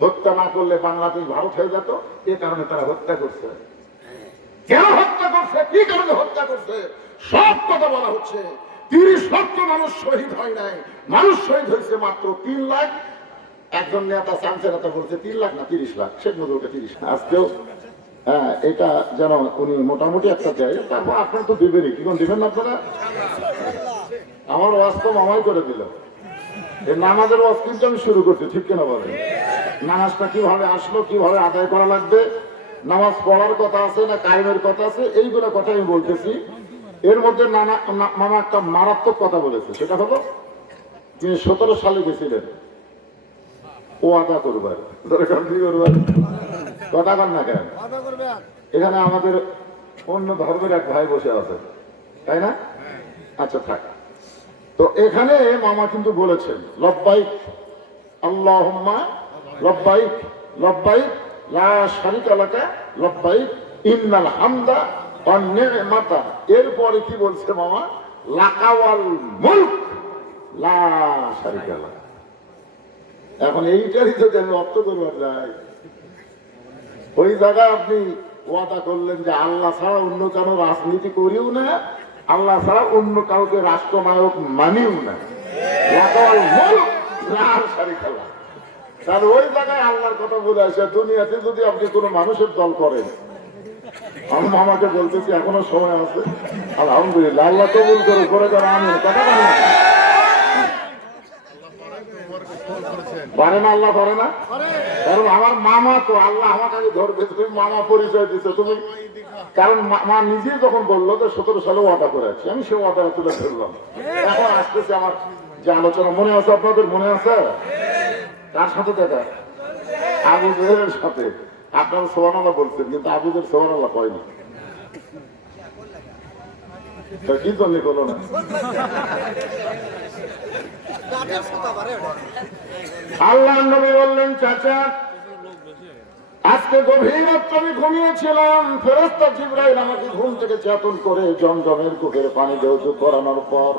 হত্যা না করলে বাংলাদেশ ভারত হয়ে যেত, এ কারণে তারা হত্যা করছে। কেন হত্যা করছে? কি কারণে হত্যা করছে? সব কথা বলা হচ্ছে। তিরিশ লক্ষ মানুষ শহীদ হয় নাই। মানুষ শহীদ হয়েছে মাত্র তিন লাখ। একজন নেতা চান্সের নেতা বলছে তিন লাখ না তিরিশ লাখ? শেখ মুজিবুরকে তিরিশ আজকেও হ্যাঁ এটা যেন উনি মোটামুটি একটা দেয়। তারপর আপনারা তো দেবেনই। কি কোন দেবেন না আপনারা? আমার ওয়াজ তো মামাই করে দিল। নামাজের ওয়াজ কিন্তু আমি শুরু করছি, ঠিক কিনা বলেন? নামাজটা কীভাবে আসলো, কীভাবে আদায় করা লাগবে? নামাজ পড়ার কথা আছে না কায়েমের কথা আছে? এইগুলো কথা আমি বলতেছি। এর মধ্যে নানা মামা একটা মারাত্মক কথা বলেছে। সেটা হলো, তিনি সতেরো সালে গেছিলেন। ও আদা করবার। দরকার কি করবার। কথা কর না কেন? এখানে আমাদের অন্য ধর্মের এক ভাই বসে আছে তাই না? আচ্ছা থাক। তো এখানে মামা কিন্তু বলেছেন লব্বাইক আল্লাহুম্মা লব্বাইক লব্বাইক লা শারিকা লাকা লব্বাইক ইন্নাল হামদা ওয়ান নি'মাতা। এরপরে কি বলছে মামা? লাকাওয়াল মুলক লা শারিকা লাকা। এখন এইটারই যদি আমি অর্থ করবার যাই ওই জায়গায় আপনি ওয়াদা করলেন যে আল্লাহ ছাড়া অন্য কারও রাজনীতি করিও না, আল্লাহ ছাড়া অন্য কাউকে রাষ্ট্রনায়ক মানিও না। ওই জায়গায় আল্লাহর কথা দুনিয়াতে যদি আপনি কোনো মানুষের দল করেন। আমি বলতেছি সময় আছে। আলহামদুলিল্লাহ, আল্লাহ কবুল করে করে আমি কথা। পারে না, আল্লাহ পারে না? কারণ আমার মামা তো, আল্লাহ আমাকে আগে ধরবে, তুমি মামা পরিচয় দিচ্ছ তুমি কারণ মা- নিজে যখন বলল যে সতেরো সালে ওয়াদা করে আছি আমি সে ওয়াদা তুলে ধরলাম। এখন আসতেছে আমার যে আলোচনা, মনে আছে আপনাদের? মনে আছে? তার সাথে দেখা? আবু জেহের সাথে। আপনারা সোহানাল্লাহ বলছেন, কিন্তু আবুদের সোহানাল্লাহ কয়নি। কি জন্য করল না? আল্লাহ নবী বললেন, চাচা, আজকে গভীর আমি ঘুমিয়েছিলাম। ফেরস্তা জিব্রাইল আমাকে ঘুম থেকে চেতন করে জমজমের কুকের পানি দেউচু করানোর পর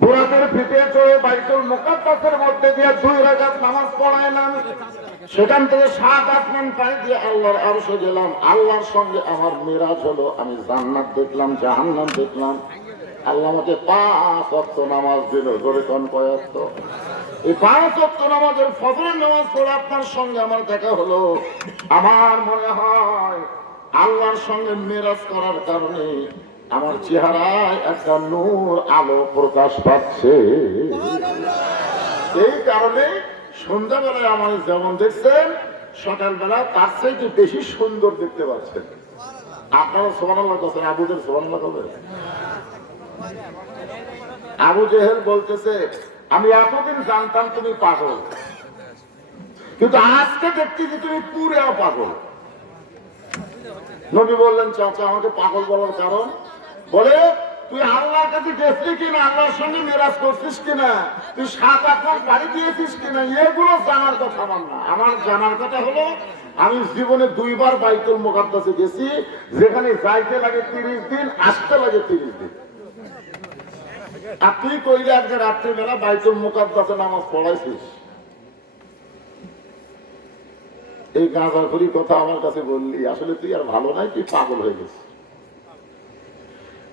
বুড়াদের ফিতে চড়ে বাইতুল মুকাদ্দাসের মধ্যে দিয়ে দুই রাকাত নামাজ পড়াইলাম। সেখান থেকে সাত আসমান পাই দিয়ে আল্লাহর আরশে গেলাম। আল্লাহর সঙ্গে আমার মিরাজ হলো। আমি জান্নাত দেখলাম, জাহান্নাম দেখলাম। আল্লাহ আমাকে পাঁচ অক্ত নামাজ দিল, জোরে কোন কয়াক্ত। এই পাঁচ অক্ত নামাজের ফজরের নামাজ পড়ে আপনার সঙ্গে আমার দেখা হলো। আমার মনে হয় আল্লাহর সঙ্গে মেরাজ করার কারণে আমার চেহারায় একটা নূর আলো প্রকাশ পাচ্ছে। এই কারণে সন্ধ্যাবেলায় আমার যেমন দেখছেন, সকালবেলা তার চাইতে বেশি সুন্দর দেখতে পাচ্ছেন। আপনারা সোমানাল্লাহ করছেন আবুদের সোমানাল্লাহ করবেন আবু জেহেল বলতেছে, আমি এতদিন জানতাম তুমি পাগল। কিন্তু আজকে দেখতেছি তুমি পুরে পাগল। নবী বললেন, চাচা, আমাকে পাগল বলার কারণ? বলে, তুই আল্লাহর কাছে গেছিলি কিনা? আল্লাহর সঙ্গে মেরাজ করছিস কিনা? তুই সাত আট বাড়ি দিয়েছিস কিনা? এগুলো জানার কথা আমার না। আমার জানার কথা হলো, আমি জীবনে দুইবার বাইতুল মোকাদ্দাসে গেছি, যেখানে যাইতে লাগে তিরিশ দিন, আসতে লাগে তিরিশ দিন। আর তুই কইলে আজকে রাত্রিবেলা বাইতুল মোকাদ্দাসে নামাজ পড়াইছিস। এই গাঁজাখুরি কথা আমার কাছে বললি, আসলে তুই আর ভালো নাই, তুই পাগল হয়ে গেছিস।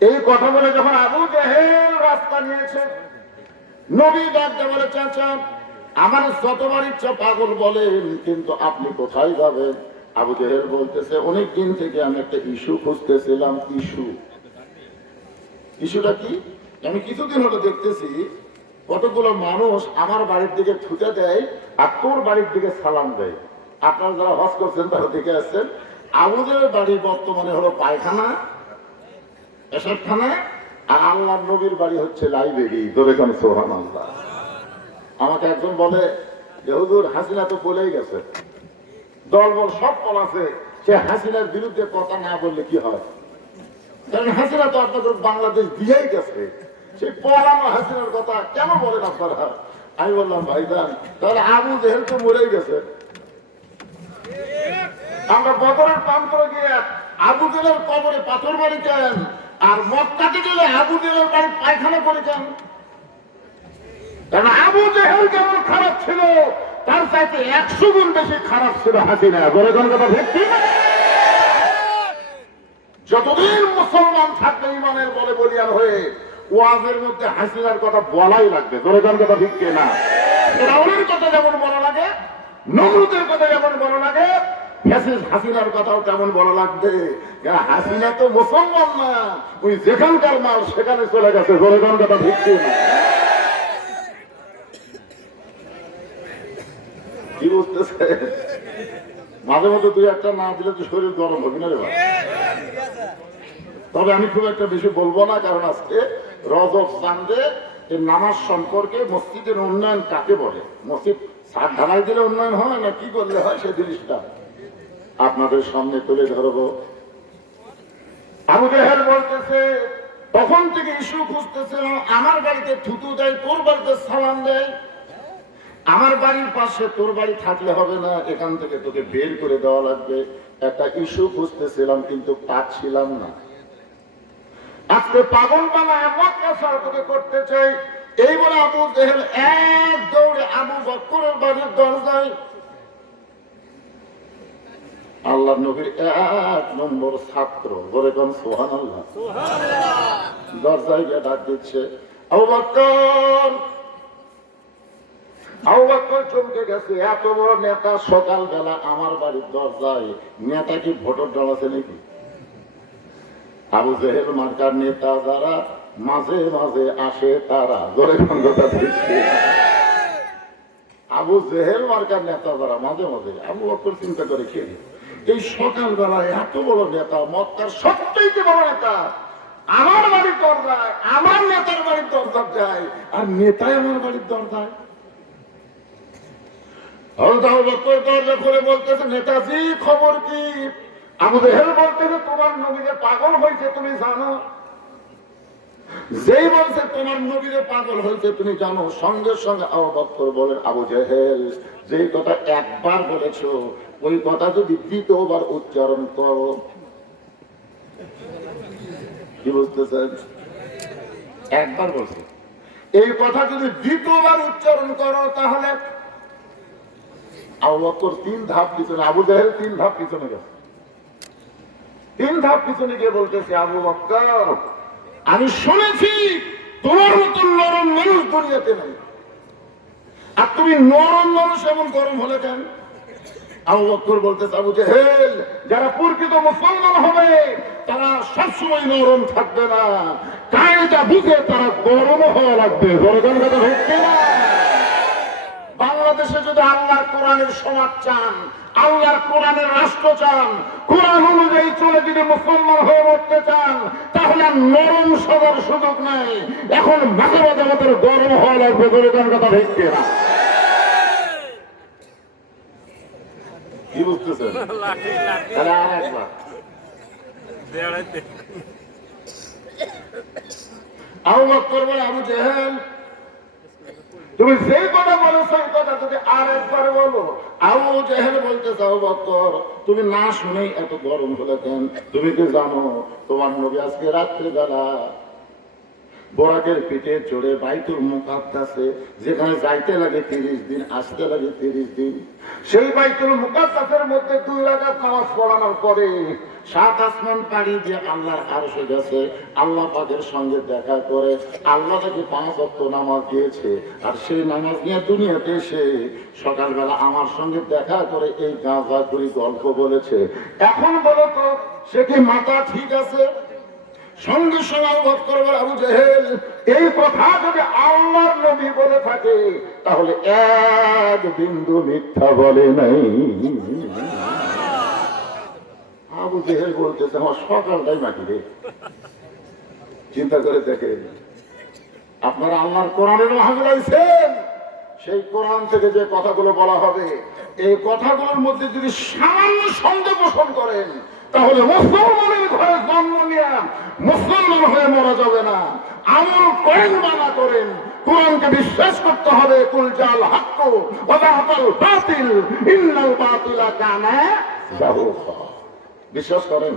এই কথা বলে যখন আবু জেহেল রাস্তা নিয়েছে, নবী ডাকতে বলে, চাচা, আমার যতবার ইচ্ছা পাগল বলেন, কিন্তু আপনি কোথায় যাবেন? আবু জেহেল বলতেছে, অনেক দিন থেকে আমি একটা ইস্যু খুঁজতেছিলাম, ইস্যু। ইস্যুটা কি? আমি কিছুদিন হলো দেখতেছি কতগুলো মানুষ আমার বাড়ির দিকে ছুটে দেয় আর তোর বাড়ির দিকে সালাম দেয়। আপনারা যারা হজ করছেন তারা দেখে আসছেন, আমাদের বাড়ি বর্তমানে হলো পায়খানা, এসবখানা, আর আল্লাহ নবীর বাড়ি হচ্ছে লাইব্রেরি দোরেখান সোহান আল্লাহ আমাকে একজন বলে যে হুজুর, হাসিনা তো বলেই গেছে। দল বল সব বল আছে, সে হাসিনার বিরুদ্ধে কথা না বললে কি হয়? কারণ হাসিনা তো আপনাদের বাংলাদেশ দিয়েই গেছে। সেই পড়ানো হাসিনার কথা কেন বলেন আপনারা? আমি বললাম, ভাইজান, তাহলে আবু জেহেল তো মরেই গেছে। আমরা বদরের প্রান্তরে গিয়ে আবু জেলের কবরে পাথর বাড়ি কেন? আর মক্কাতে গেলে আবু জেলের বাড়ি পায়খানা করে কেন? কারণ আবু জেহেল যেমন খারাপ ছিল, তার চাইতে একশো গুণ বেশি খারাপ ছিল হাসিনা। বলে কোন কথা ভিত্তি যতদিন মুসলমান থাকবে ইমানের বলে বলিয়ার হয়ে ওয়াজের মধ্যে হাসিনার কথা বলাই লাগবে। জোরে কোন কথা ঠিক না? ফেরাউনের কথা যেমন বলা লাগে, নমরুদের কথা যেমন বলা লাগে ফ্যাসিস হাসিনার কথাও তেমন বলা লাগবে। হাসিনা তো মুসলমান না। ওই যেখানকার মাল, সেখানে চলে গেছে। জোরে কোন কথা ভিত্তি না? কি বুঝতেছে মাঝে মাঝে দুই একটা না দিলে তো শরীর গরম হবে না রে তবে আমি খুব একটা বেশি বলব না, কারণ আজকে রজব চান্দে এই নামাজ সম্পর্কে মসজিদের উন্নয়ন কাকে বলে? মসজিদ সাত ঢালাই দিলে উন্নয়ন হয় না কি করলে হয় সেই জিনিসটা? আপনাদের সামনে তুলে ধরবো। আবু জাহেল বলতেছে তখন থেকে ইস্যু খুঁজতেছিল আমার বাড়িতে থুতু দেয়, তোর বাড়িতে সালাম দেয়। আমার বাড়ির পাশে তোর বাড়ি থাকলে হবে না, এখান থেকে তোকে বের করে দেওয়া লাগবে। একটা ইস্যু খুঁজতেছিলাম, কিন্তু পাচ্ছিলাম না। আজকে পাগল বাবা এমন তোকে করতে চাই। এই বলে আবু জেহেল এক দৌড়ে আবু বক্করের বাড়ির দরজায় আল্লাহ নবীর এক নম্বর ছাত্র। বলে কোন সোহান আল্লাহ দরজায় গিয়ে ডাক দিচ্ছে আবু বক্কর চমকে গেছে এত বড় নেতা সকালবেলা আমার বাড়ির দরজায়। নেতা কি ভোটার দল আছে নাকি? আবু জেহেল মার্কার নেতা যারা মাঝে মাঝে আসে তারা, জোরে কথা আবু জেহেল মার্কার নেতা যারা মাঝে মাঝে, আবু বকর চিন্তা করে খেলি এই সকালবেলা এত বড় নেতা, মক্কার সবচেয়ে বড় নেতা। আমার বাড়ির দরজায়, আমার নেতার বাড়ির দরজা যায়, আর নেতাই আমার বাড়ির দরজায়। দরজা খুলে বলতেছে, নেতাজি, খবর কি? আবু জেহেল বলতেছে তোমার নবীকে পাগল হয়েছে তুমি জানো? যেই বলছে তোমার নবীরে পাগল হয়েছে তুমি জানো? সঙ্গে সঙ্গে আবু বকর বলেন আবু জেহেল যেই কথা একবার বলেছ ওই কথা যদি দ্বিতীয়বার উচ্চারণ করো। কি বুঝতেছেন? একবার বলছে। এই কথা যদি দ্বিতীয়বার উচ্চারণ করো তাহলে আবু বকর তিন ধাপ পিছনে আবু জাহেল তিন ধাপ পিছনে গেছে। তিন ধাপ পিছনে গিয়ে বলতেছে, আবু বকর আমি শুনেছি তোমার মতন নরম মানুষ দুনিয়াতে নাই। আর তুমি নরম মানুষ এমন গরম হলে কেন? আবু বলতেছে, আবু যারা প্রকৃত মুসলমান হবে, তারা সবসময় নরম থাকবে না। কায়দা বুঝে তারা গরম হওয়া লাগবে। জনগণ কথা না। বাংলাদেশে যদি আল্লাহ কোরআনের সমাজ চান আল্লাহর কোরআনের রাষ্ট্র চান, কোরআন অনুযায়ী চলে যদি মুসলমান হয়ে উঠতে চান, তাহলে নরম সবার সুযোগ নাই। এখন মাঝে মাঝে আমাদের গরম হওয়া লাগবে কোন কথা ভেঙছে না। কি বুঝতেছেন? তাহলে আর তুমি যে কথা বলো সেই কথা যদি আর একবার বলো আউ জেহেল বলতে চাও বক্তর তুমি না শুনেই এত গরম হলে কেন? তুমি কি জানো, তোমার নবী আজকে রাত্রে বেলা বোরাকের পিঠে চড়ে বাইতুল মুকাদ্দাসে, যেখানে যাইতে লাগে তিরিশ দিন, আসতে লাগে তিরিশ দিন। সেই বাইতুল মুকাদ্দাসের মধ্যে দুই রাকাত নামাজ পড়ানোর পরে সাত আসমান পাড়ি দিয়ে আল্লাহর আরশে গেছে। আল্লাহ পাকের সঙ্গে দেখা করে আল্লাহ তাকে পাঁচ অক্ট নামাজ দিয়েছে। আর সেই নামাজ নিয়ে দুনিয়াতে এসে সকালবেলা আমার সঙ্গে দেখা করে এই গাঁজা করি গল্প বলেছে। এখন বলো তো, সে কি মাথা ঠিক আছে? সঙ্গে আবু করবার আবু জেহেল, এই কথা যদি আল্লাহর নবী বলে থাকে, তাহলে এক বিন্দু মিথ্যা বলে নাই। আবু জেহেল বলতেছে আমার সকালটাই মাটি রে। চিন্তা করে দেখেন, আপনারা আল্লাহর কোরআনের মাহাজুলাইছেন সেই কোরআন থেকে যে কথাগুলো বলা হবে, এই কথাগুলোর মধ্যে যদি সামান্য সন্দেহ পোষণ করেন তাহলে মুসলমানের ঘরে জন্ম নিয়ে মুসলমান হয়ে মরা যাবে না। আমল করেন বা না করেন, কোরআনকে বিশ্বাস করতে হবে, কুল জাল হাক্কু ওয়া যাহাকাল বাতিল, ইন্নাল বাতিলা বিশ্বাস করেন?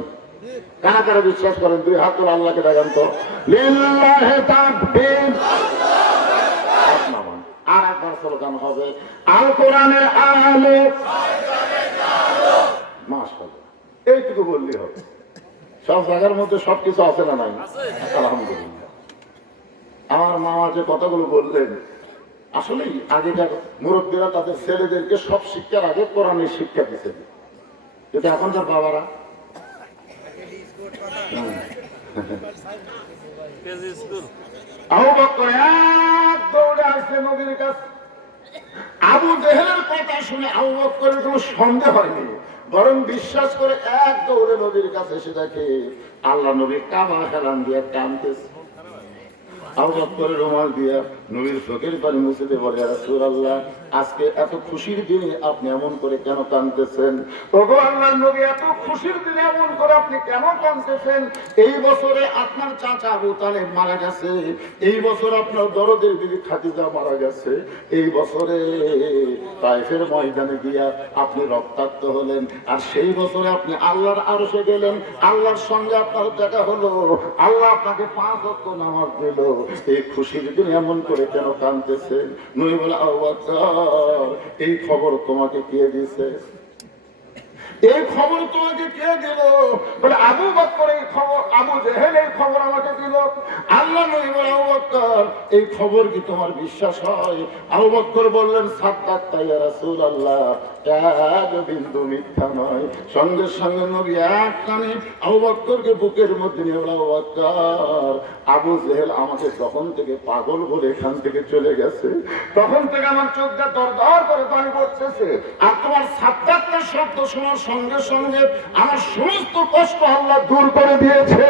কারা কারা বিশ্বাস করেন? দুই হাত তোলা আল্লাহকে দেখান তো। লিল্লাহে তাকবীর। আর একবার স্লোগান হবে, আল কোরআনের আলো। এইটুকু বললেই হবে। সব জায়গার মধ্যে সবকিছু আছে না নাই? আলহামদুলিল্লাহ। আমার মামা যে কথাগুলো বললেন আসলেই আগেকার মুরব্বীরা তাদের ছেলেদেরকে সব শিক্ষার আগে কোরআনের শিক্ষা দিচ্ছেন কিন্তু এখনকার বাবারা? আবু জেহেলের কথা শুনে আবু বকরের কোনো সন্দেহ হয়নি। বরং বিশ্বাস করে এক দৌড়ে নবীর কাছে এসে দেখে আল্লাহ নবী কামা হেলান দিয়ে টানতেছে। আবু বকরের রুমাল দিয়া নবীর চোখের পানি মুছে দিয়ে বলে রাসূলুল্লাহ, আজকে এত খুশির দিনে আপনি এমন করে কেন কাঁদতেছেন? ওগো আল্লাহর নবী, এত খুশির দিনে এমন করে আপনি কেন এই বছরে আপনার চাচা আবু তালেব মারা গেছে। এই বছর আপনার দরদের খাদিজা মারা গেছে। এই বছরে ময়দানে গিয়া আপনি রক্তাক্ত হলেন। আর সেই বছরে আপনি আল্লাহর আরশে গেলেন। আল্লাহর সঙ্গে আপনার দেখা হলো। আল্লাহ আপনাকে পাঁচ অক্ট নামাজ দিল। এই খুশির দিন এমন কেন কানতেছে নই বলে এই খবর তোমাকে কে দিছে এই খবর তোমাকে কে দিল? বলে আবু বক্কর এই খবর, আবু জেহেল এই খবর আমাকে দিল। আল্লাহ নবী আবু বক্কর এই খবর কি তোমার বিশ্বাস হয়? আবু বক্কর বললেন সাত্তার তাইয়া রাসূল আল্লাহ সঙ্গে সঙ্গে বুকের মধ্যে নিয়ে বক্কর আমাকে থেকে পাগল বলে এখান থেকে চলে গেছে, তখন থেকে আমার চোখটা দর দর করে পানি পড়তেছে। আর তোমার সাতটা শব্দ শোনার সঙ্গে সঙ্গে আমার সমস্ত কষ্ট আল্লাহ দূর করে দিয়েছে।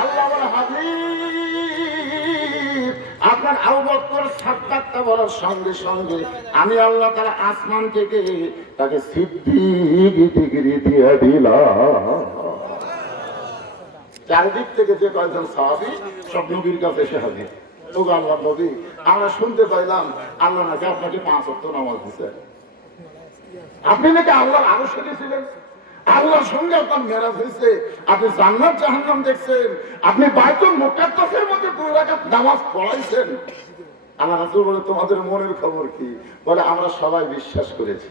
আল্লাহ হাবিব, আপনার আবু বকর সাতটা বলার সঙ্গে সঙ্গে আমি আল্লাহ তারা আসমান থেকে তাকে সিদ্দিক ডিগ্রি দিয়ে দিলাম। চারিদিক থেকে যে কয়েকজন সাহাবি সব নবীর কাছে এসে ও আল্লাহ নবী, আমরা শুনতে পাইলাম আল্লাহ নাকি আপনাকে পাঁচ অক্ট নামাজ দিচ্ছে আপনি নাকি আল্লাহর আরও ছিলেন আল্লাহর সঙ্গে আপনার মেরাজ হয়েছে আপনি জান্নাত জাহান্নাম দেখছেন, আপনি বাইতুল মুকাদ্দাসের মধ্যে দুই রাকাত নামাজ পড়াইছেন। আল্লাহ রাসূল বলে, তোমাদের মনের খবর কি? বলে, আমরা সবাই বিশ্বাস করেছি।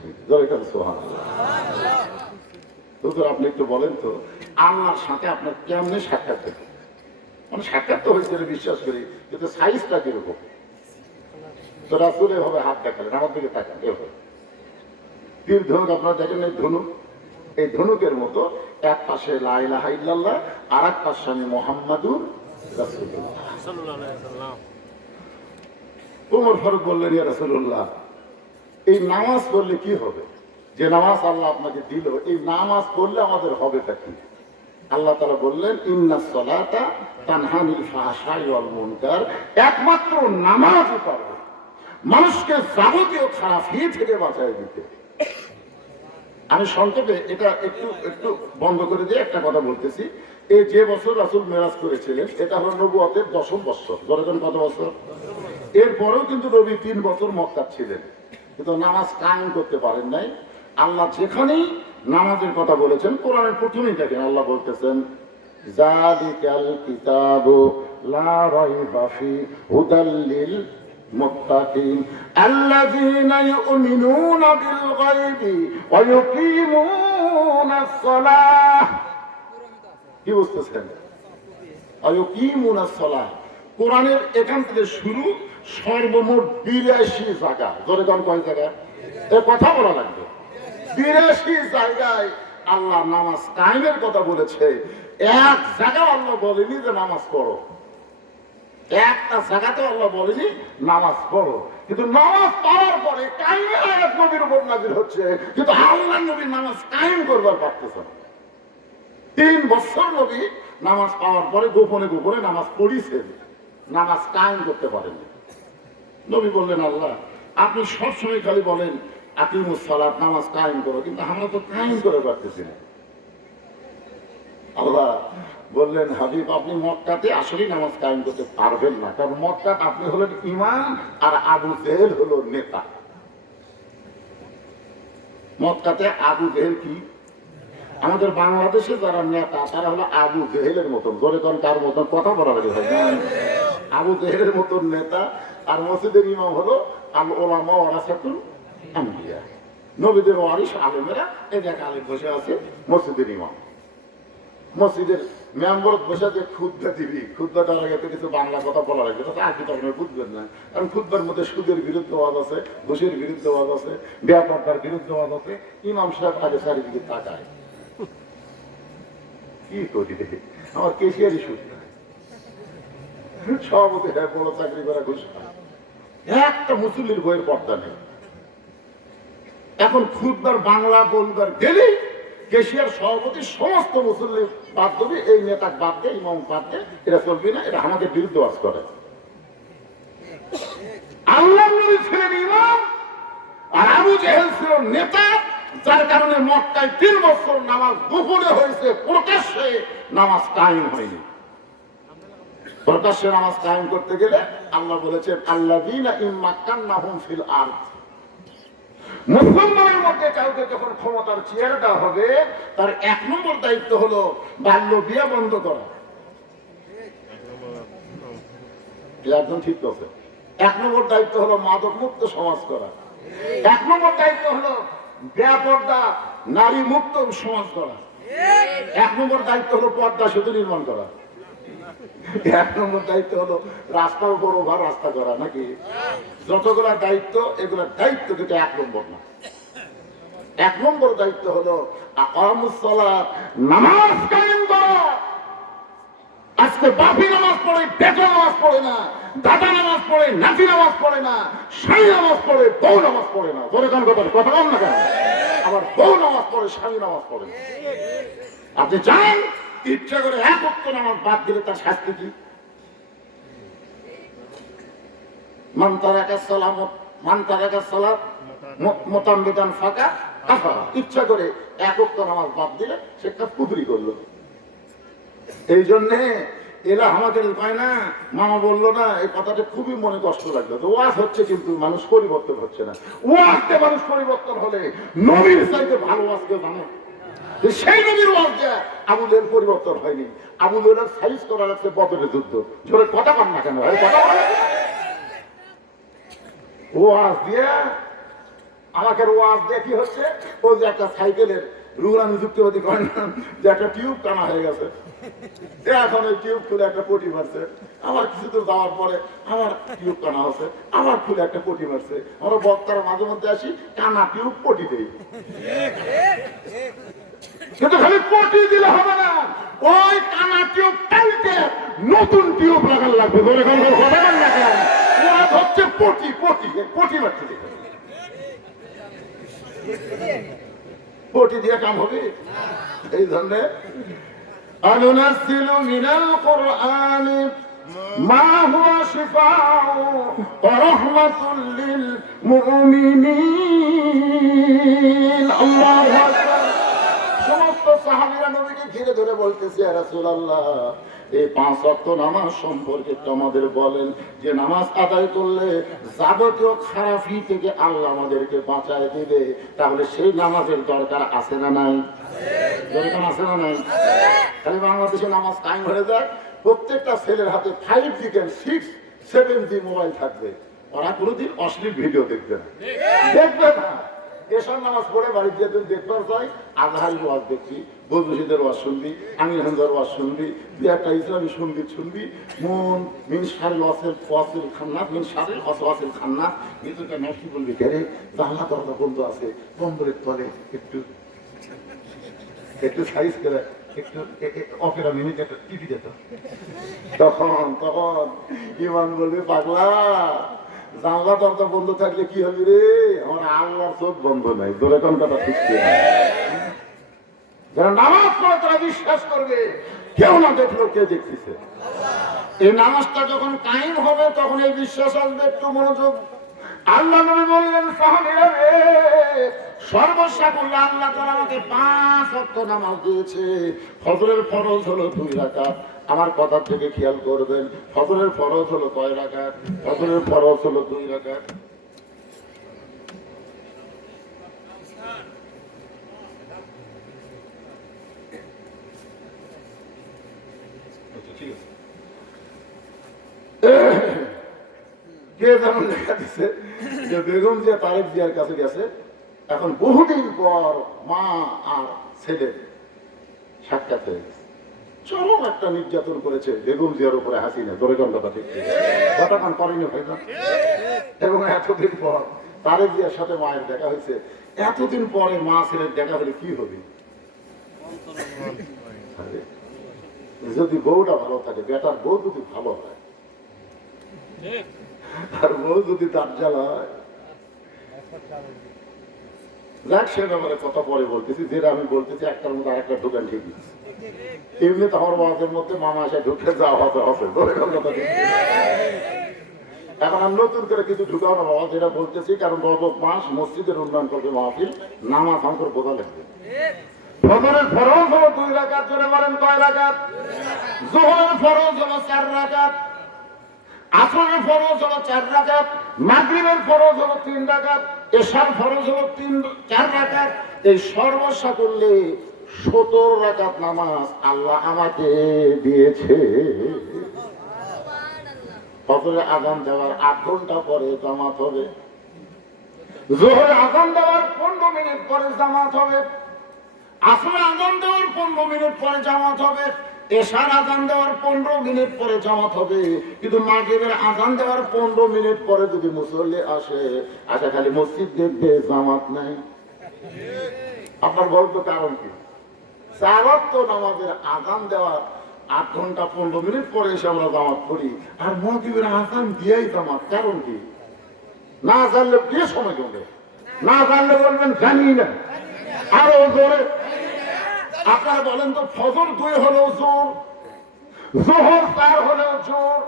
আপনি একটু বলেন তো, আল্লাহর সাথে আপনার কেমনে সাক্ষাৎ থেকে মানে সাক্ষাৎ তো হয়েছে এটা বিশ্বাস করি, কিন্তু সাইজটা কীরকম? তো রাসুল এভাবে হাত দেখালেন, আমার দিকে তাকান, এভাবে। তীর ধনুক, আপনারা দেখেন এই ধনুক? এই ধনুকের মতো এক পাশে লাইলাহা ইল্লাল্লাহ আর এক পাশে আমি মোহাম্মদুর রাসূলুল্লাহ। উমর ফারুক বললেন, ইয়া রাসূলুল্লাহ, এই নামাজ পড়লে কি হবে? যে নামাজ আল্লাহ আপনাকে দিল, এই নামাজ পড়লে আমাদের হবেটা কি? আল্লাহ তারা বললেন, ইন্না তানহানিল মুনকার। একমাত্র নামাজই পারবে মানুষকে যাবতীয় খারাপ ইয়ে থেকে বাঁচায় দিতে। আমি সংক্ষেপে এটা একটু একটু বন্ধ করে দিয়ে একটা কথা বলতেছি। এই যে বছর রাসুল মেরাজ করেছিলেন এটা হলো নবুয়তের দশম বছর ধরেছেন কত বছর? এরপরেও কিন্তু নবী তিন বছর মক্কা ছিলেন। কিন্তু নামাজ কায়েম করতে পারেন নাই। আল্লাহ যেখানেই নামাজের কথা বলেছেন, কোরআনের প্রথমেই দেখেন আল্লাহ বলতেছেন জালিকাল কিতাবু লা বিল গায়বি ওয়া কি বুঝতেছেন? সালাহ। কোরআনের এখান থেকে শুরু সর্বমোট বিরাশি জায়গা। কম কয় জায়গা এ কথা বলা লাগবে। বিরাশি জায়গায় আল্লাহ নামাজ কায়েমের কথা বলেছে। এক জায়গা আল্লাহ বলেনি যে নামাজ পড়ো। একটা জায়গাতে আল্লাহ বলেনি নামাজ পড়ো। কিন্তু নামাজ পড়ার পরে কায়েমের আয়াত নবীর উপর নাজির হচ্ছে। কিন্তু আল্লাহ নবী নামাজ কায়েম করবার পারতেছে না। তিন বছর নবী নামাজ পাওয়ার পরে গোপনে গোপনে নামাজ পড়িছেন। নামাজ কায়েম করতে পারেন। নবী বললেন, আল্লাহ, আপনি সবসময় খালি বলেন, আকিমুস সালাত, নামাজ কায়েম করো, কিন্তু আমরা তো কায়েম করে পারতেছি না। আল্লাহ বললেন, হাবিব, আপনি মক্কাতে আসলেই নামাজ কায়েম করতে পারবেন না, কারণ মক্কা আপনি হলেন ইমাম আর আবু জেহেল হলো নেতা। মক্কাতে আবু জেহেল কি? আমাদের বাংলাদেশে যারা নেতা, তারা হলো আবু জেহেলের মতন। গড়ে কোন কার মতন? কথা বলা লাগে আবু জেহেলের মতন নেতা আর মসজিদের ইমাম হলো আল ওলামা ওরাসাতুল নবীদের ওয়ারিস এই আলেম বসে আছে মসজিদের ইমাম। মসজিদের মেম্বর বসে দিবি আগে তো কিছু বাংলা কথা বলা লাগবে। তো আর আপনার বুঝবেন না। কারণ মধ্যে সুদের বিরুদ্ধে ওয়াজ আছে, ঘুষের বিরুদ্ধে ওয়াজ আছে ব্যাপারটার বিরুদ্ধে ওয়াজ আছে। ইমাম সাহেব আগে চারিদিকে তাকায়। কি করি আমার কেশিয়ারই সুদ। সভাপতি হ্যাঁ বড় চাকরি করা ঘুষ একটা মুসলির বইয়ের পর্দা নেই। এখন খুদবার বাংলা, বলবার গেলেই কেশিয়ার সভাপতি সমস্ত মুসলিম বাদ দেবে। এই নেতা বাদ দে, ইমাম বাদ দে এটা চলবে না এটা আমাদের বিরুদ্ধে বাস করে। আল্লাহ নবী ছিলেন ইমাম, আর আবু জেহেল ছিল নেতা, যার কারণে মক্কায় তিন বছর নামাজ গোপনে হয়েছে, প্রকাশ্যে নামাজ কায়েম হয়নি। প্রকাশ্যে নামাজ কায়েম করতে গেলে আল্লাহ বলেছেন আল্লাহ ফিল আরদ। মুসলমানের মধ্যে কাউকে যখন ক্ষমতার চেয়ার দেওয়া হবে, তার এক নম্বর দায়িত্ব হলো বাল্য বিয়ে বন্ধ করা। একদম ঠিক আছে এক নম্বর দায়িত্ব হলো মাদক মুক্ত সমাজ করা। এক নম্বর দায়িত্ব হলো বেপর্দা নারী মুক্ত সমাজ করা। এক নম্বর দায়িত্ব হলো পর্দা, সেতু নির্মাণ করা। এক নম্বর দায়িত্ব হলো রাস্তার উপর ওভার রাস্তা করা নাকি? যতগুলা দায়িত্ব, এগুলা দায়িত্ব কিন্তু এক নম্বর না। এক নম্বর দায়িত্ব হলো নামাজ কায়েম করা। আজকে বাপি নামাজ পড়ে, বেটা নামাজ পড়ে না, দাদা নামাজ পড়ে, নাতি নামাজ পড়ে না স্বামী নামাজ পড়ে, বউ নামাজ পড়ে না। বলে কেন কথা কথা কম না কেন? আবার বউ নামাজ পড়ে স্বামী নামাজ পড়ে না। আপনি জানেন ইচ্ছা করে এক নামাজ বাদ দিলে তার শাস্তি কি? ইচ্ছা করে নামাজ বাদ দিলে সে কুদরি করল। এই জন্যে এলা আমাদের না, মামা বলল না, এই কথাটা খুবই মনে কষ্ট লাগল। তো ওয়াজ হচ্ছে কিন্তু মানুষ পরিবর্তন হচ্ছে না। ওয়াজতে মানুষ পরিবর্তন হলে নবীর চাইতে ভালো যে সেই নবীর ওয়াজ আবুদের পরিবর্তন হয়নি। আবুদের সাইজ করা যাচ্ছে বদলের যুদ্ধ। জোরে কথা পান না কেন কথা। ওয়াজ দিয়ে আমাকে ওয়াজ দিয়ে কি হচ্ছে? ও যে একটা সাইকেলের রুল আমি যুক্তিবাদী করেন না, যে একটা টিউব টানা হয়ে গেছে। এখন ওই টিউব খুলে একটা পটি মারছে। আমার কিছু দূর যাওয়ার পরে আমার টিউব টানা হচ্ছে আবার খুলে একটা পটি মারছে। আমরা বক্তারা মাঝে মধ্যে আসি টানা টিউব পটি দেই শুধু খালি পটি দিলে হবে না। ওই কানা টিউব টাইটে নতুন টিউব লাগান লাগবে। ধরে গেল হবে ওরা হচ্ছে পটি পটি পটি মারতে পটি দিয়ে কাম হবে? এই ধরনের। আনুনাসিলু মিনাল কোরআনি। মা হুয়া শিফাউ ওয়া রাহমাতুল লিল মুমিনিন। সাহাবীরা নবীকে ঘিরে ধরে বলতেছে রাসূলুল্লাহ, এই পাঁচ ওয়াক্ত নামাজ সম্পর্কে একটু আমাদের বলেন। যে নামাজ আদায় করলে যাবতীয় খারাপি থেকে আল্লাহ আমাদেরকে বাঁচায় দিবে। তাহলে সেই নামাজের দরকার আছে না নাই? দরকার আছে না নাই? তাহলে বাংলাদেশে নামাজ টাইম হয়ে যায় প্রত্যেকটা ছেলের হাতে five G can six seven G mobile থাকবে। ওরা কোনোদিন অশ্লীল ভিডিও দেখবে না। দেখবে না। এসব নামাজ পড়ে বাড়িতে যদি দেখবার চাই আজহারি ওয়াজ দেখবি বদরশিদের ওয়াজ শুনবি, আমির হামদার ওয়াজ শুনবি দুই একটা ইসলামী সংগীত শুনবি, মন মিন সারিল ওয়াসেল ওয়াসেল খান্নাত মিন সারিল ওয়াস ওয়াসেল খান্নাত ভিতরটা নাকি বলবি কেরে জানলা দরজা বন্ধ আছে বন্ধরের তলে একটু একটু সাইজ করে, একটু অপেরা মিনিট একটা টিভি যেত তখন তখন, ইমান বলবে পাগলা। জানলা দরজা বন্ধ থাকলে কি হবে রে? আমার আল্লাহর চোখ বন্ধ নাই। তোর কোন কথা ঠিক যারা নামাজ পড়ে তারা বিশ্বাস করবে, কেউ না দেখল কে দেখতেছে। এই নামাজটা যখন কায়েম হবে, তখন এই বিশ্বাস আসবে, একটু মনোযোগ। আল্লাহ নবী বললেন, সাহাবীরা রে সর্বস্বা করলে আল্লাহ তাআলা আমাকে পাঁচ ওয়াক্ত নামাজ দিয়েছে। ফজরের ফরজ হলো দুই রাকাত। আমার কথার থেকে খেয়াল করবেন। ফসলের ফরজ হলো কয় রাখার ফসলের ফরজ হলো দুই রাখার যেমন দেখা দিচ্ছে যে কাছে গেছে। এখন বহুদিন পর মা আর ছেলে সাক্ষাৎ হয়েছে। চরম একটা নির্যাতন করেছে বেগম জিয়ার উপরে হাসিনা। জোরে কথা ঠিক কতক্ষণ করেনি ভাই না এবং এতদিন পর তারেক জিয়ার সাথে মায়ের দেখা হয়েছে। এতদিন পরে মা ছেলের দেখা হলে কি হবে? যদি বউটা ভালো থাকে, বেটার বউ যদি ভালো হয়, আর বউ যদি তার জ্বালা হয় সে ব্যাপারে কথা পরে বলতেছি। যেটা আমি বলতেছি, একটার মধ্যে আরেকটা দোকান ঠিক আছে। এমনি তো আমার মধ্যে মামা এসে ঢুকে যাওয়া হতে হবে এখন আর নতুন করে কিছু ঢুকাও না বাবা, যেটা বলতেছি, কারণ গত মাস মসজিদের উন্নয়ন করবে মাহফিল, নামাজ আমার বোঝা লাগবে। ফজরের ফরজ হলো দুই রাকাত, জোরে বলেন কয় রাকাত? জোহরের ফরজ হলো চার রাকাত, আসরের ফরজ হলো চার রাকাত, মাগরিবের ফরজ হলো তিন রাকাত, এশার ফরজ হলো তিন, চার রাকাত। এই সর্বস্বা করলে সত্তর রাকাত নামাজ আল্লাহ আমাকে দিয়েছে। ফজরে আগাম দেওয়ার আট ঘণ্টা পরে জামাত হবে। জোহরে আগাম দেওয়ার পনেরো মিনিট পরে জামাত হবে। আজান দেওয়ার পনেরো মিনিট পরে জামাত হবে। আজান দেওয়ার পনেরো মিনিট পরে জামাত হবে। কিন্তু মাগরিবের আজান দেওয়ার পনেরো মিনিট পরে যদি মুসল্লি আসে আচ্ছা খালি মসজিদ দেখবে জামাত নাই। আপনার গল্প কারণ কি? সারাত তো আমাদের আজান দেওয়ার আট ঘণ্টা, পনেরো মিনিট পরে এসে আমরা জামাত করি আর মহাদেবের আজান দিয়েই জামাত। কারণ কি? না জানলে কে সময় দেবে না জানলে বলবেন জানি না। আরও জোরে। আপনারা বলেন তো, ফজর দুই হলেও জোর, জোহর চার হলেও জোর,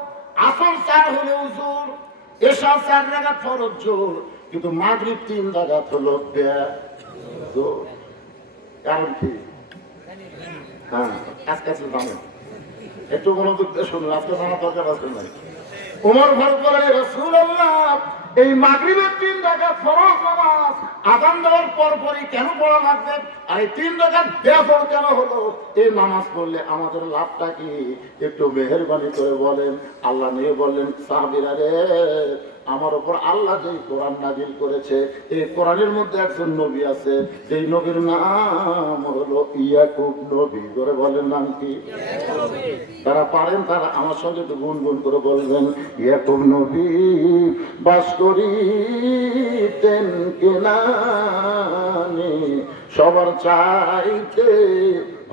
আসর চার হলেও জোর এসা চার রাগাত ফরজ জোর, কিন্তু মাগরিব তিন রাগাত হলো জোর। কারণ কি? হ্যাঁ আজকে একটু দিয়ে শুনুন, আজকে দরকার ফারুক বলে রসুল এই মাগরিবের তিন টাকা ফরজ নামাজ আজান দেওয়ার পর পরই কেন পড়া লাগবে? আর এই তিন টাকা বেফর কেন হলো? এই নামাজ পড়লে আমাদের লাভটা কি? একটু মেহরবানি করে বলেন। আল্লাহ নিয়ে বললেন, সাহাবিরা রে, আমার উপর আল্লাহ যেই কোরআন নাজিল করেছে, এই কোরআনের মধ্যে একজন নবী আছে। যেই নবীর নাম হলো ইয়াকুব নবী। করে বলেন নাম কি? তারা পারেন, তারা আমার সঙ্গে একটু গুনগুন করে বলবেন, ইয়াকুব নবী, বাস করিতেন কেনানে সবার চাইতে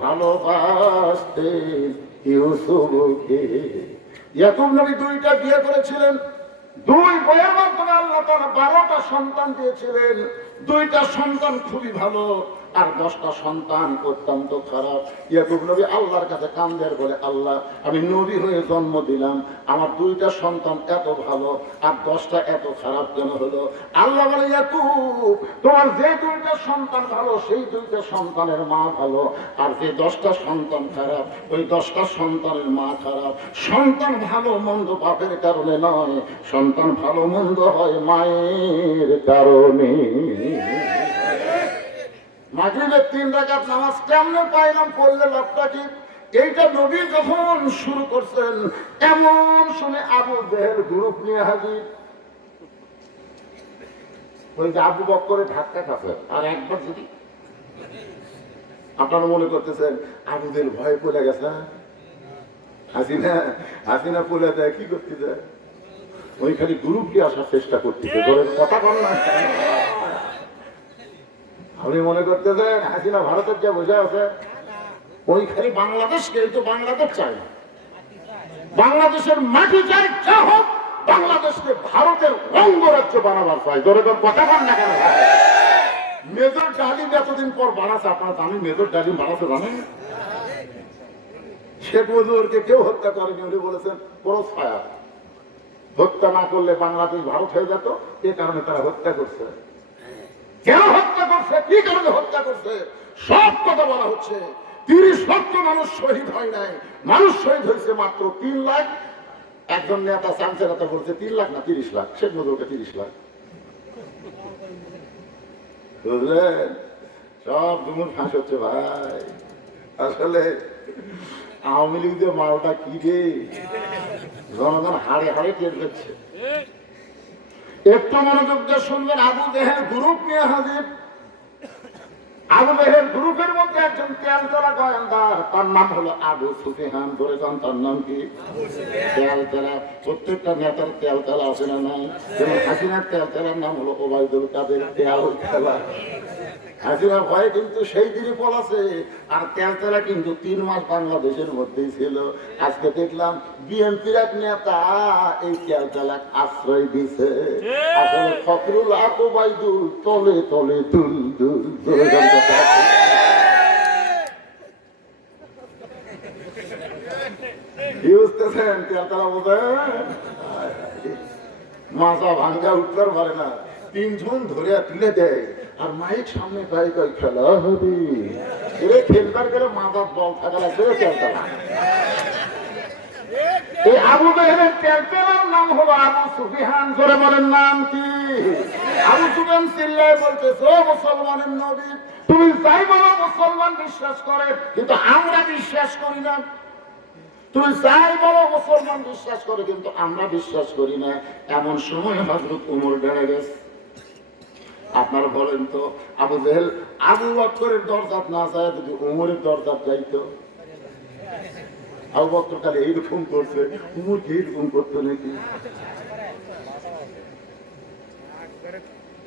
ভালোবাসতে ইউসুফকে। ইয়াকুব নবী দুইটা বিয়ে করেছিলেন। দুই বইয়ের মাধ্যমে আল্লাহ তার বারোটা সন্তান দিয়েছিলেন। দুইটা সন্তান খুবই ভালো। আর দশটা সন্তান অত্যন্ত খারাপ। ইয়াকুব নবী আল্লাহর কাছে কান্দের বলে, আল্লাহ, আমি নবী হয়ে জন্ম দিলাম, আমার দুইটা সন্তান এত ভালো আর দশটা এত খারাপ কেন হলো? আল্লাহ বলে, ইয়াকুব, তোমার যে দুইটা সন্তান ভালো, সেই দুইটা সন্তানের মা ভালো, আর যে দশটা সন্তান খারাপ, ওই দশটা সন্তানের মা খারাপ। সন্তান ভালো, মন্দ বাপের কারণে নয়, সন্তান ভালো, মন্দ হয় মায়ের কারণে। মাগরিবের তিন রাকাত নামাজ কেমনে পাইলাম পড়লে লাভটা কি? এইটা নবী যখন শুরু করছেন, এমন শুনে আবু দেহের গ্রুপ নিয়ে হাজির। ওই যে, আবু বক্করে ধাক্কা খাচ্ছে। আর একবার যদি আপনারা মনে করতেছেন, আবুদের ভয় পড়ে গেছে হাসিনা হাসিনা পড়ে যায়, কি করতে যায়? ওইখানে গ্রুপকে আসার চেষ্টা করতেছে। কথা কর না। আপনি মনে করতেছেন হাসিনা ভারতের যা বোঝা আছে ওই খালি বাংলাদেশকে তো বাংলাদেশ চায় না। বাংলাদেশের মাটি চাই যা হোক, বাংলাদেশকে ভারতের অঙ্গরাজ্য বানাবার চাই। তো কথা বল না কেন? মেজর ডালিম এতদিন পর বানাচ্ছে আপনারা জানেন মেজর ডালিম বানাচ্ছে জানেন? শেখ মুজিবুরকে কেউ হত্যা করেনি, উনি বলেছেন ক্রস হত্যা না করলে বাংলাদেশ ভারত হয়ে যেত, এ কারণে তারা হত্যা করছে। কেন করছে কি কারণে হত্যা করছে। সব কথা বলা হচ্ছে। তিরিশ লক্ষ মানুষ শহীদ হয় নাই। মানুষ শহীদ হয়েছে মাত্র তিন লাখ। একজন নেতা চান্সের নেতা বলছে, তিন লাখ না তিরিশ লাখ? শেখ মুজিবুরকে তিরিশ লাখ। বুঝলেন? সব ফাঁস হচ্ছে ভাই। আসলে আওয়ামী লীগদের মালটা কি রে? জনগণ হাড়ে হাড়ে টের পেচ্ছে। একটু মনোযোগ দিয়ে শুনবেন আবু দেহের গ্রুপ নিয়ে হাজির। আবু গ্রুপের মধ্যে একজন গোয়েন্দার, তার নাম হলো আবু সুফিহান তার নাম কি? প্রত্যেকটা নেতার আছে না নাই? যেমন হাসিনার নাম হলো ওবায়দুল কাদের হাসিনা কিন্তু সেই দিনই আর তেলতেলা কিন্তু তিন মাস বাংলাদেশের মধ্যেই ছিল। আজকে দেখলাম বিএনপির এক নেতা এই তেলতেলা আশ্রয় দিছে। আসলে ফখরুল আকবাইদুল তলে তলে দুল দুল বুঝতেছেন তেলতেলা বোঝেন মাজা ভাঙ্গা উঠতে পারে না। তিনজন ধরে তুলে দেয়। আর মাইক সামনে গাই গাই খেলা হবে। এরে খেলবার গেলে মাথার বল থাকা লাগবে তেলতলা। এই আবু বেহের নাম হলো আবু সুফিহান জোরে বলেন নাম কি? আবু মুসলমানের নবী মুসলমান বিশ্বাস করে, কিন্তু আমরা বিশ্বাস করি না। মুসলমান বিশ্বাস করে, কিন্তু আমরা বিশ্বাস করি না। এমন সময় হজরত উমর বেড়ে গেছে। আপনারা বলেন তো, আবু জেহেল আবু বক্করের দরজাত না যায়, যদি উমরের দরজাত যাইতো? আবু বক্কর খালি এইরকম করছে, উমর কি এইরকম করতো নাকি?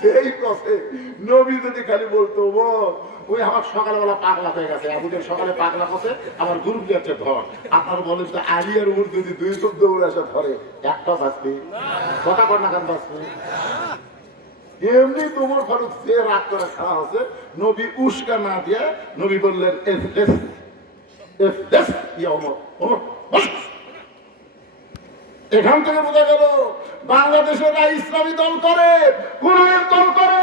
সেই কথা। নবী যদি খালি বলতো, ও, ওই আমার সকালবেলা পাগলা হয়ে গেছে, আবুদের সকালে পাগলা করছে, আমার গ্রুপ যাচ্ছে ধর। আপনার বলেন যে আলিয়ার উপর যদি দুই চোখ দৌড়ে আসে ধরে, একটা বাঁচবি। কথা কর না কেন বাঁচবি? এমনি তোমার ফারুক সে রাগ করে খাওয়া হচ্ছে নবী উস্কা না দিয়ে নবী বললেন, এফ এফ এফ এফ ইয়া ওমর বস। এখান থেকে বোঝা গেল, বাংলাদেশের ইসলামী দল করে কোরআনের দল করে,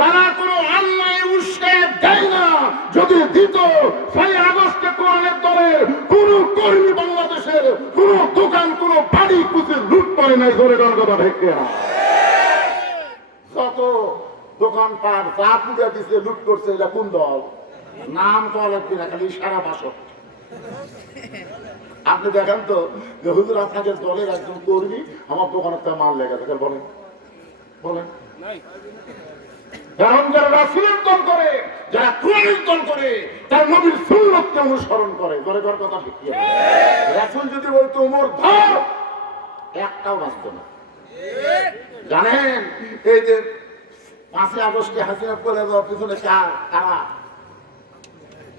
তারা কোনো অন্যায় উস্কে দেয় না। যদি দিত সেই আগস্টে কোরআনের দলের কোন কর্মী বাংলাদেশের কোন দোকান, কোন বাড়ি কুচে লুট করে নাই ধরে কথা ভেঙে যত দোকানপাট, যা পুজো দিছে, লুট করছে, এটা কোন দল? নাম তো লাগবে না খালি সারা বাসক। আপনি দেখেন তো যে হুজুর আপনাকে দলের একজন কর্মী আমার দোকানে একটা মাল লেগে থাকে বলেন। বলেন। কারণ যারা রাসুলের করে যারা কোরআনের করে তারা নবীর সুন্নতকে অনুসরণ করে। করে করার কথা ঠিক রাসুল যদি বলতো ওমর ধর! একটাও বাঁচত না। জানেন এই যে পাঁচই আগস্টে হাসিনা পড়ে যাওয়ার পিছনে কার? কারা?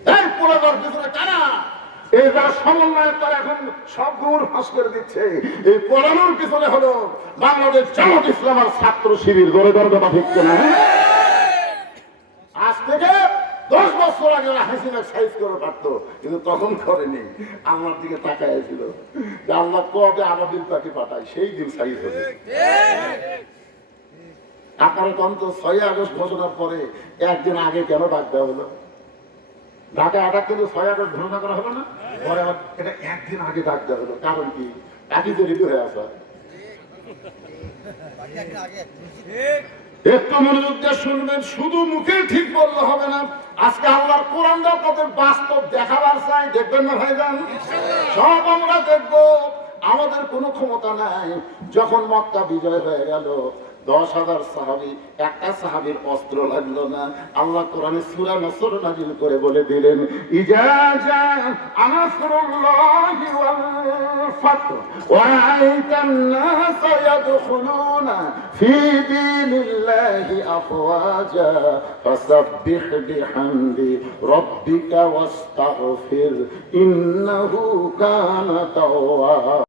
এই পড়ে যাওয়ার পিছনে কারা? সমন্বয় এখন ফাঁস করে দিচ্ছে। এই পড়ানোর পিছনে হলো বাংলাদেশ জামাত ছাত্র শিবির গড়ে কথা না আজ থেকে দশ বছর আগে হাসিনা সাইজ করে পারতো, কিন্তু তখন করেনি। আমার দিকে তাকায় ছিল আল্লাহ কবে আবাবিল পাখি পাঠায়, সেই দিন সাইজ হবে। আপনারা কোন তো ছয় আগস্ট ঘোষণার পরে একদিন আগে কেন ডাক দেওয়া হলো? ঢাকা আটাক কিন্তু ছয় আগস্ট ঘোষণা করা হলো না? পরে আবার এটা একদিন আগে ডাক দেওয়া হলো। কারণ কি? একই তো রেডি হয়ে আসা একটু মনোযোগ দিয়ে শুনবেন, শুধু মুখে ঠিক বললে হবে না। আজকে আল্লাহর কোরআনটা আপনাদের বাস্তব দেখাবার চাই। দেখবেন না ভাইজান? সব আমরা দেখব। আমাদের কোনো ক্ষমতা নাই। যখন মক্কা বিজয় হয়ে গেল দশ হাজার সাহাবি, একটা সাহাবির অস্ত্র লাগল না। আল্লাহ কোরআনে সূরা নসর নাজিল করে বলে দিলেন ইজাজা আনাসরুল্লাহি ওয়াল ফাতহ, ওয়া আইতান নাস আফওয়াজা, ফাসাব্বিহ বিহামদি রাব্বিকা ওয়াস্তাগফির, ইন্নাহু কানা তাওয়াবা।